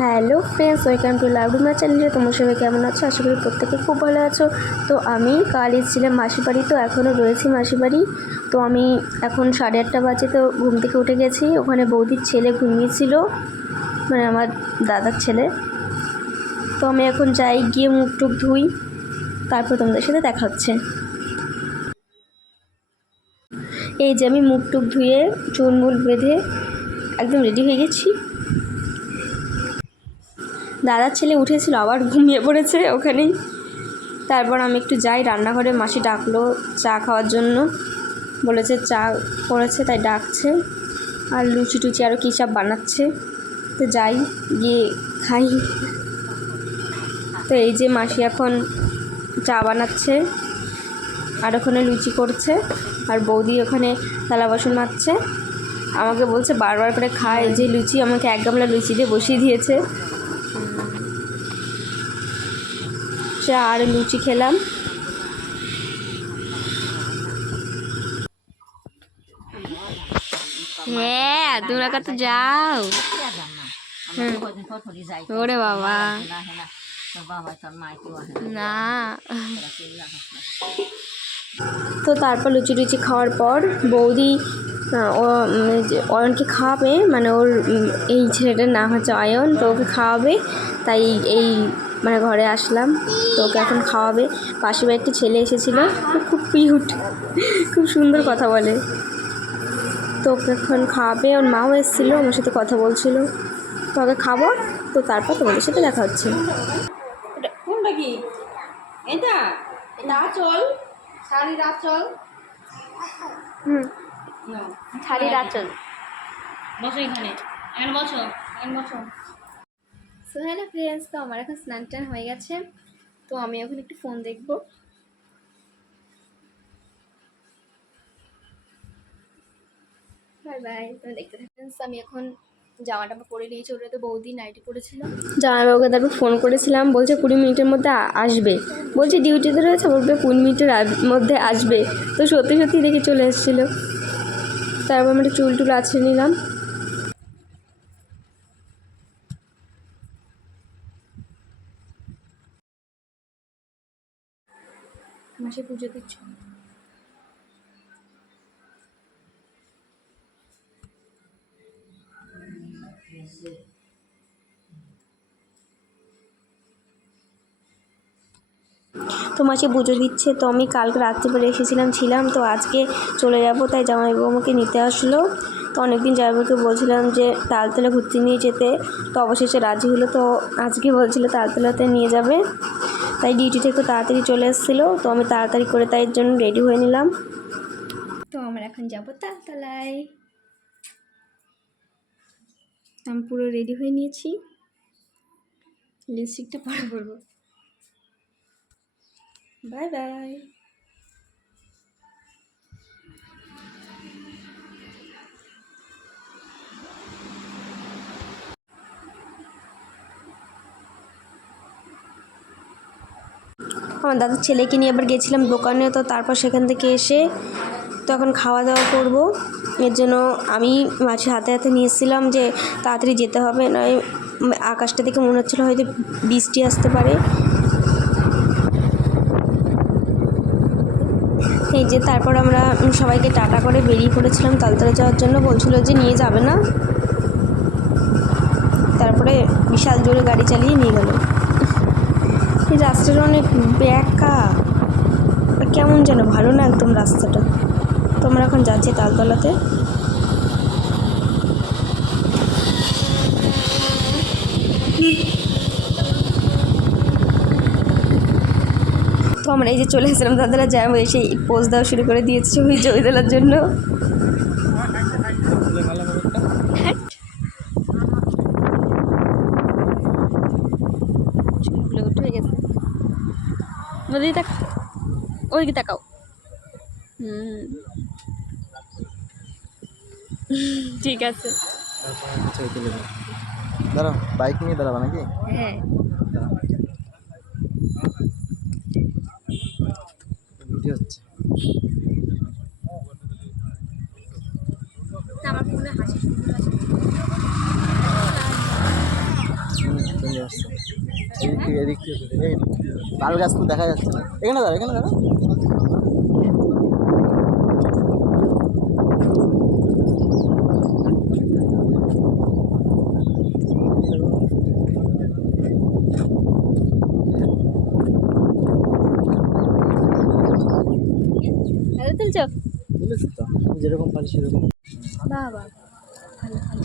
Hello friends, welcome to লাভডুমা চ্যানেলে তোমার সবাই কেমন আছো? আশা করি প্রত্যেকে খুব ভালো আছো। তো আমি কাল এসেছিলাম মাসির বাড়ি, তো এখনও রয়েছি মাসির বাড়ি। তো আমি এখন সাড়ে আটটা বাজে, তো ঘুম থেকে উঠে গেছি। ওখানে বৌদির ছেলে ঘুমিয়েছিল মানে আমার দাদার ছেলে। তো আমি এখন যাই, গিয়ে মুখ টুক ধুই, তারপর তোমাদের সাথে দেখা হচ্ছে। এই যে আমি মুখ টুক ধুয়ে, চুল মুল বেঁধে একদম রেডি হয়ে গেছি। দাদার ছেলে উঠেছিল, আবার ঘুমিয়ে পড়েছে ওখানেই। তারপর আমি একটু যাই, রান্নাঘরে মাসি ডাকলো চা খাওয়ার জন্য। বলেছে চা করেছে, তাই ডাকছে। আর লুচি টুচি আরও কী সব বানাচ্ছে। তো যাই, গিয়ে খাই। তো এই যে মাসি এখন চা বানাচ্ছে, আর ওখানে লুচি করছে, আর বৌদি ওখানে থালা বাসন মাজছে। আমাকে বলছে বারবার করে খায়, যে লুচি আমাকে এক গামলা লুচি দিয়ে বসিয়ে দিয়েছে। চা আর লুচি খেলাম। হ্যাঁ তোমরা কত যাও। ওরে বাবা। না। তো তারপর লুচি টুচি খাওয়ার পর বৌদি অয়নকে খাওয়াবে মানে ওর এই ছেলেটার নাম হচ্ছে অয়ন, তো ওকে খাওয়াবে। তাই এই মানে ঘরে আসলাম, তো ওকে এখন খাওয়াবে। পাশে বাড়ির একটা ছেলে এসেছিল খুব কিউট খুব সুন্দর কথা বলে। তো ওকে এখন খাওয়াবে, ওর মাও এসেছিল, আমার সাথে কথা বলছিল। তো ওকে খাব, তো তারপর তোমাদের সাথে দেখা হচ্ছে। কোনটা কি? এটা? এটা আচল শাড়ির আচল হুম। শাড়ির আঁচল বসো এখানে এখানে বসো এখানে বসো সো হ্যালো ফ্রেন্ডস তো আমার এখন স্নান টান হয়ে গেছে। তো আমি এখন একটু ফোন দেখব। বাই বাই তুমি দেখতে থাকেন আমি এখন জামা টামা পরে নিয়েছি, ওটা তো বৌদি নাইটি পরেছিল। জামাইবাবুকে তারপর ফোন করেছিলাম, বলছে কুড়ি মিনিটের মধ্যে আসবে। বলছে ডিউটিতে রয়েছে, বলবে কুড়ি মিনিটের মধ্যে আসবে। তো সত্যি সত্যি দেখে চলে এসেছিল। তারপর আমি চুল টুল আছড়ে নিলাম। মাসে পুজো দিচ্ছ। মাসে পুজো দিচ্ছে, তো আমি কালকে রাত্রিবেলা এসেছিলাম, ছিলাম, তো আজকে চলে যাব, তাই জামাইবাবু আমাকে নিতে আসলো। তো অনেকদিন জামাইবাবুকে বলছিলাম যে, তালতলা ঘুরতে নিয়ে যেতে, তো অবশেষে রাজি হলো, তো আজকে বলছিল তালতলাতে নিয়ে যাবে। তাই ডিউটি থেকে তাড়াতাড়ি চলে এসেছিল, তো আমি তাড়াতাড়ি করে তাই জন্য রেডি হয়ে নিলাম। তো আমরা এখন যাব তালতলায়। আমি পুরো রেডি হয়ে নিয়েছি। লিপস্টিকটা পরে পরবো। বাই বাই আমার দাদার ছেলেকে নিয়ে আবার গেছিলাম দোকানে, তো তারপর সেখান থেকে এসে তো এখন খাওয়া দাওয়া করব। এর জন্য আমি মাছের হাতে হাতে নিয়ে এসেছিলাম যে তাড়াতাড়ি যেতে হবে, নয় আকাশটা দেখে মনে হচ্ছিল হয়তো বৃষ্টি আসতে পারে। এই যে তারপর আমরা সবাইকে টাটা করে বেরিয়ে পড়েছিলাম তালতলা যাওয়ার জন্য। বলছিল যে নিয়ে যাবে না। তারপরে বিশাল জোরে গাড়ি চালিয়ে নিয়ে গেল। এই রাস্তাটা অনেক ব্যাকা কেমন যেন ভালো না একদম রাস্তাটা। তোমরা এখন যাচ্ছি তালতলাতে। আমরা এই যে চলে এসেছিলাম তালতলা যাই এসে পোজ দেওয়া শুরু করে দিয়েছে ছবি ছবি তোলার জন্য। গেছে। তাক ওইদিকে তাকাও। হুম। ঠিক আছে। দাঁড়াও বাইক নিয়ে দাঁড়াবা নাকি? হ্যাঁ ভিডিও হচ্ছে আমার ফোনে হাসি সুন্দর আছে চলে আসছে। এদিক থেকে এদিক থেকে তাল গাছ তো দেখা যাচ্ছে না। এখানে দাঁড়া এখানে দাঁড়া তুলছো? যেরকম পারি সেরকম। বাবা ভালো ভালো।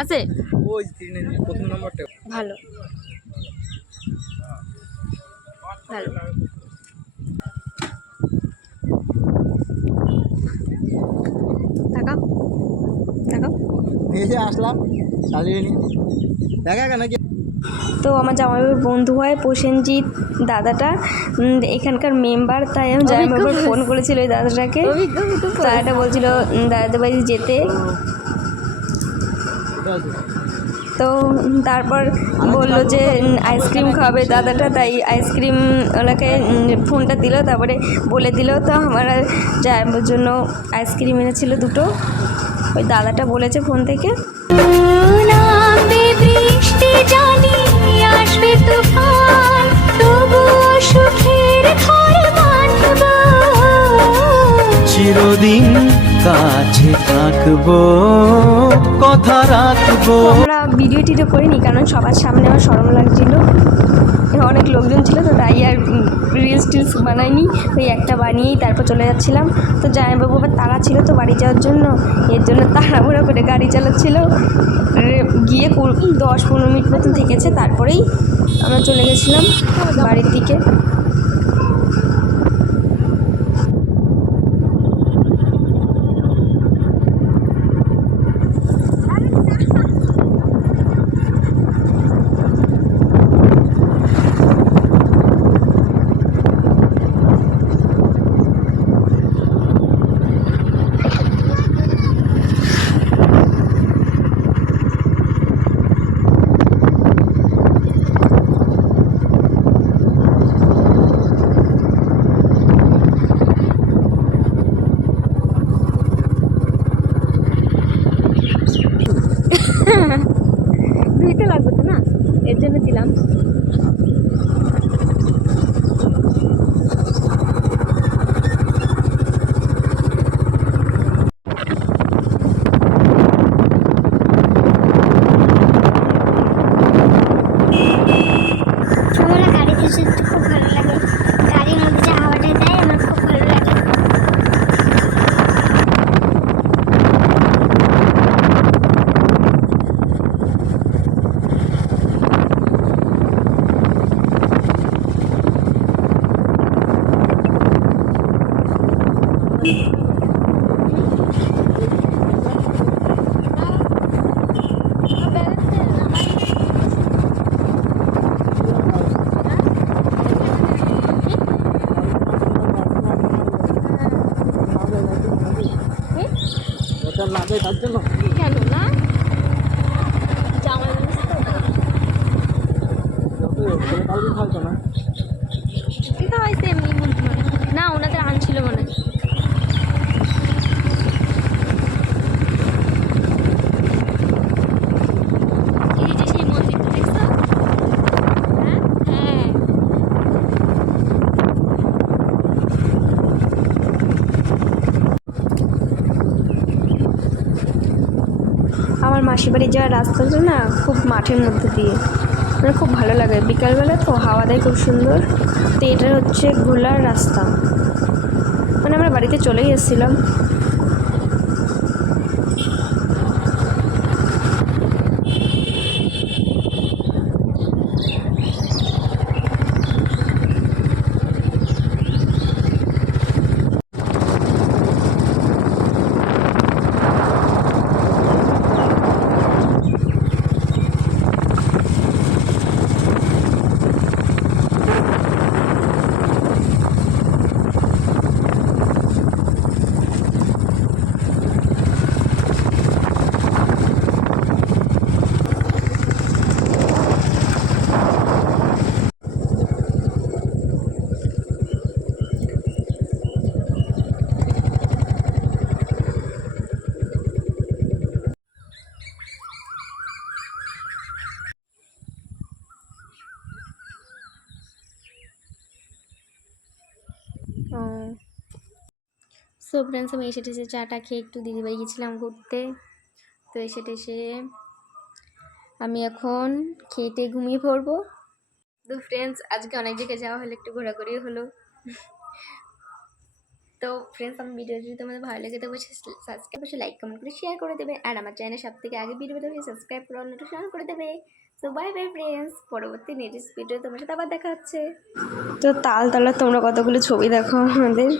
আছে? ওই তিনের প্রথম নম্বরটা। ভালো। ভালো। তাকাও তাকাও আসলাম চালিয়ে নি দেখা কেন কি তো আমার জামাইবাবুর বন্ধু হয় প্রসেনজিৎ দাদাটা। এখানকার মেম্বার তাই আমি জামাইবাবুর ফোন করেছিল ওই দাদাটাকে। দাদাটা বলছিল দাদাদের বাড়ি যেতে। তো তারপর বলল যে আইসক্রিম খাবে দাদাটা। তাই আইসক্রিম ওনাকে ফোনটা দিল তারপরে বলে দিল তো আমার জামাইবাবুর জন্য আইসক্রিম এনেছিল দুটো। ওই দাদাটা বলেছে ফোন থেকে। বৃষ্টি জানি আসবে তুফান তবুও সুখের ঘর বাঁধব চিরদিন কাছে থাকব কথা রাখব। আমরা ভিডিও টিডিও করিনি কারণ সবার সামনে আমার সরম লাগছিল। অনেক লোকজন ছিল তো তাই আর রিলস টিলস বানাইনি। ওই একটা বানিয়েই তারপর চলে যাচ্ছিলাম। তো জামাইবাবু আবার তাড়া ছিল তো বাড়ি যাওয়ার জন্য এর জন্য তাড়াহুড়ো করে গাড়ি চালাচ্ছিল। গিয়ে দশ পনেরো মিনিট মতন থেকেছে তারপরেই আমরা চলে গেছিলাম বাড়ির দিকে ধুইতে লাগবে তো না এর জন্য দিলাম ছোটবেলা গাড়িতে শুনতে খুব ভালো লাগে গাড়ির মধ্যে যে হাওয়াটা দেয় আমার খুব ভালো লাগে ওটা লাগে তার জন্য কেন না জামাই যত কালকে খাইতো না দিতে হয়েছে এমনি মনে হয়। না ওনাদের আনছিল মনে হয় এই যে সেই মন্দিরটা দেখছ হ্যাঁ হ্যাঁ আমার মাসির বাড়ি যাওয়ার রাস্তাটা না খুব মাঠের মধ্যে দিয়ে। মানে খুব ভালো লাগে। বিকালবেলা তো হাওয়া দেয় খুব সুন্দর। তো এটা হচ্ছে ঘোলার রাস্তা। মানে আমরা বাড়িতে চলেই এসেছিলাম। সো ফ্রেন্ডস আমি এসে টেসে চাটা খেয়ে একটু দিদিবাড়ি গেছিলাম ঘুরতে। তো এসে টেসে আমি এখন খেটে ঘুমিয়ে পড়ব। তো ফ্রেন্ডস আজকে অনেক জায়গায় যাওয়া হলো, একটু ঘোরাঘুরি হলো। তো ফ্রেন্ডস আমার ভিডিও যদি তোমাদের ভালো লাগে, তো সাবস্ক্রাইব অবশ্যই লাইক কমেন্ট করে শেয়ার করে দেবে। আর আমার চ্যানেল সব থেকে আগে ভিডিও সাবস্ক্রাইব করে নোটিফিকেশন করে দেবে। তো বাই বাই ফ্রেন্ডস পরবর্তী নেক্সট ভিডিও তোমার সাথে আবার দেখা হচ্ছে। তো তাল তালা তোমরা কতগুলো ছবি দেখো আমাদের?